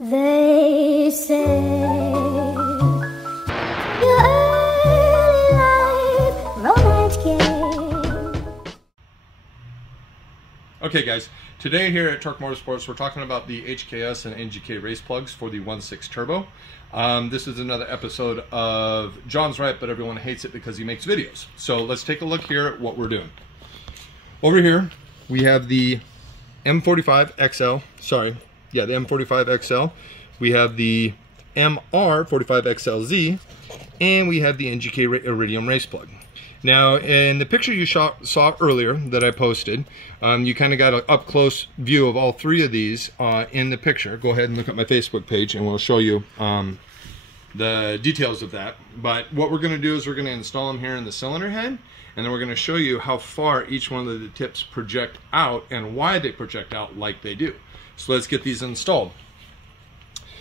They say your early life romance game. Okay guys, today here at Torque Motorsports we're talking about the HKS and NGK race plugs for the 1.6 turbo. This is another episode of John's Right but everyone hates it because he makes videos. So let's take a look here at what we're doing. Over here we have the M45XL, the M45XL. We have the MR45XLZ, and we have the NGK Iridium race plug. Now, in the picture you saw earlier that I posted, you kind of got an up-close view of all three of these in the picture. Go ahead and look at my Facebook page, and we'll show you the details of that. But what we're going to do is we're going to install them here in the cylinder head, and then we're going to show you how far each one of the tips project out and why they project out like they do. So let's get these installed.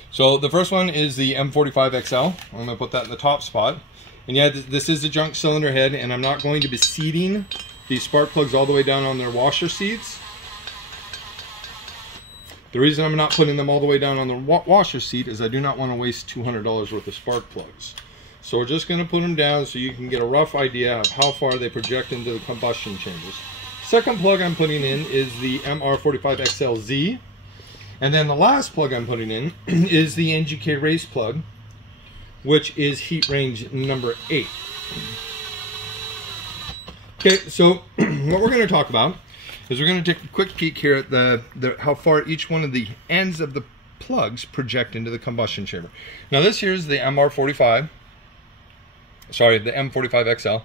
So the first one is the M45XL. I'm going to put that in the top spot. And yeah, this is the junk cylinder head, and I'm not going to be seating these spark plugs all the way down on their washer seats. The reason I'm not putting them all the way down on the washer seat is I do not want to waste $200 worth of spark plugs. So we're just going to put them down so you can get a rough idea of how far they project into the combustion chambers. Second plug I'm putting in is the MR45XLZ. And then the last plug I'm putting in is the NGK race plug, which is heat range number 8. Okay, so what we're going to talk about is we're going to take a quick peek here at how far each one of the ends of the plugs project into the combustion chamber. Now this here is the the M45XL.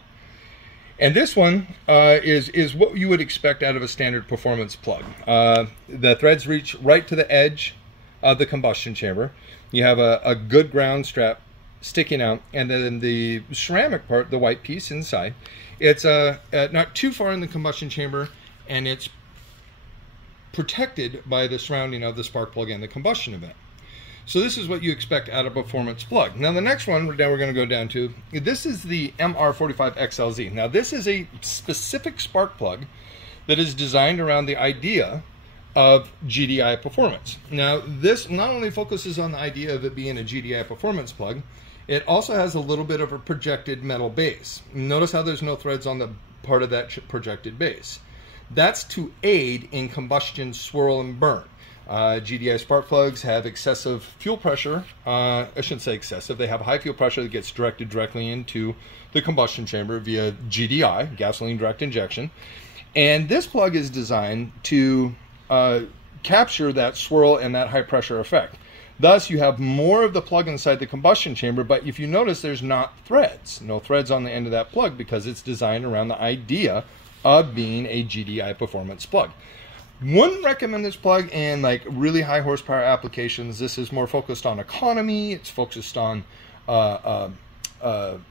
And this one is what you would expect out of a standard performance plug. The threads reach right to the edge of the combustion chamber. You have a good ground strap sticking out, and then the ceramic part, the white piece inside, it's not too far in the combustion chamber, and it's protected by the surrounding of the spark plug and the combustion event. So this is what you expect out of a performance plug. Now the next one we're going to go down to, this is the MR45XLZ. Now this is a specific spark plug that is designed around the idea of GDI performance. Now this not only focuses on the idea of it being a GDI performance plug, it also has a little bit of a projected metal base. Notice how there's no threads on the part of that projected base. That's to aid in combustion swirl and burn. GDI spark plugs have excessive fuel pressure. I shouldn't say excessive. They have high fuel pressure that gets directed directly into the combustion chamber via GDI, gasoline direct injection. And this plug is designed to capture that swirl and that high pressure effect. Thus, you have more of the plug inside the combustion chamber, but if you notice, there's not threads. No threads on the end of that plug because it's designed around the idea of being a GDI performance plug. Wouldn't recommend this plug in like really high horsepower applications. This is more focused on economy. It's focused on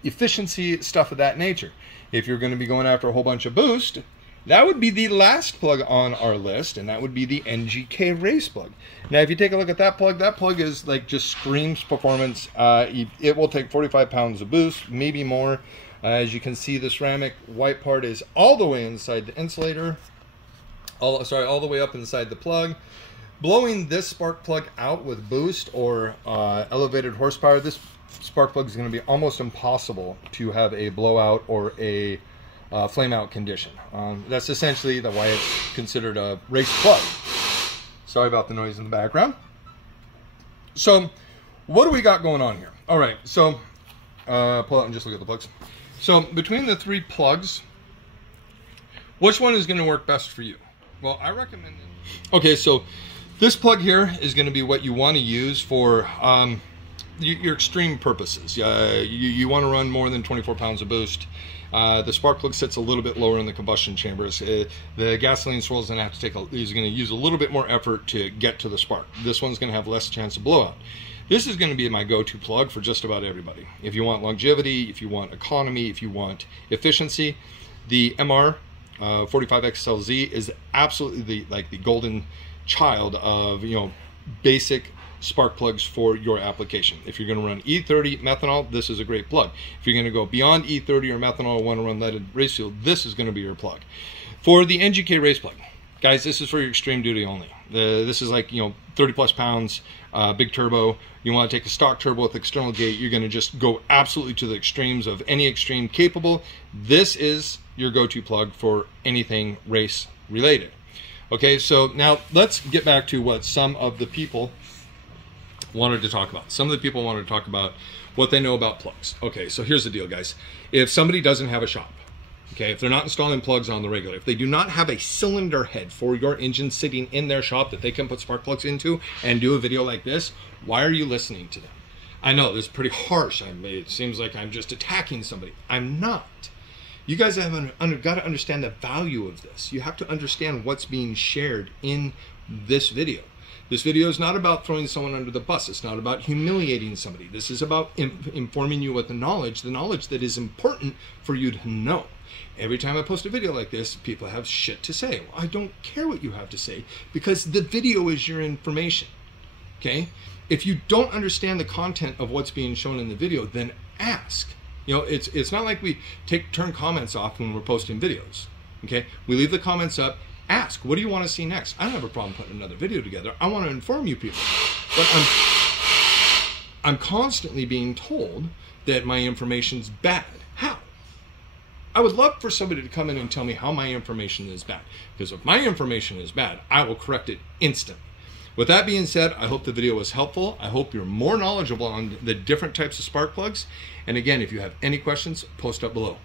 efficiency, stuff of that nature. If you're going to be going after a whole bunch of boost, that would be the last plug on our list, and that would be the NGK race plug. Now, if you take a look at that plug is like just screams performance. It will take 45 pounds of boost, maybe more. As you can see, the ceramic white part is all the way inside the insulator. All the way up inside the plug. Blowing this spark plug out with boost or elevated horsepower, this spark plug is going to be almost impossible to have a blowout or a flame out condition. That's essentially why it's considered a race plug. Sorry about the noise in the background. So what do we got going on here? All right, so pull out and just look at the plugs. So between the three plugs, which one is going to work best for you? Well, I recommend it. Okay, so this plug here is going to be what you want to use for your extreme purposes. You want to run more than 24 pounds of boost. The spark plug sits a little bit lower in the combustion chambers. The gasoline swirl is going to have to is going to use a little bit more effort to get to the spark. This one's going to have less chance of blowout. This is going to be my go-to plug for just about everybody. If you want longevity, if you want economy, if you want efficiency, the MR 45XLZ is absolutely the golden child of basic spark plugs for your application. If you're going to run E30 methanol, this is a great plug. If you're going to go beyond E30 or methanol or want to run leaded race fuel, this is going to be your plug. For the NGK race plug, Guys, this is for your extreme duty only. This is like, 30 plus pounds, big turbo. You want to take a stock turbo with external gate, you're going to just go absolutely to the extremes of any extreme capable. This is your go-to plug for anything race related. Okay, so now let's get back to what some of the people wanted to talk about. Some of the people wanted to talk about what they know about plugs. Okay, so here's the deal, guys. If somebody doesn't have a shop, okay, if they're not installing plugs on the regular, if they do not have a cylinder head for your engine sitting in their shop that they can put spark plugs into and do a video like this, why are you listening to them? I know this is pretty harsh. It seems like I'm just attacking somebody. I'm not. You guys have got to understand the value of this. You have to understand what's being shared in this video. This video is not about throwing someone under the bus. It's not about humiliating somebody. This is about informing you with the knowledge that is important for you to know. Every time I post a video like this, people have shit to say. Well, I don't care what you have to say because the video is your information, okay? If you don't understand the content of what's being shown in the video, then ask. It's not like we turn comments off when we're posting videos, okay? We leave the comments up. Ask, what do you want to see next? I don't have a problem putting another video together. I want to inform you people. But I'm constantly being told that my information's bad. How? I would love for somebody to come in and tell me how my information is bad. Because if my information is bad, I will correct it instantly. With that being said, I hope the video was helpful. I hope you're more knowledgeable on the different types of spark plugs. And again, if you have any questions, post up below.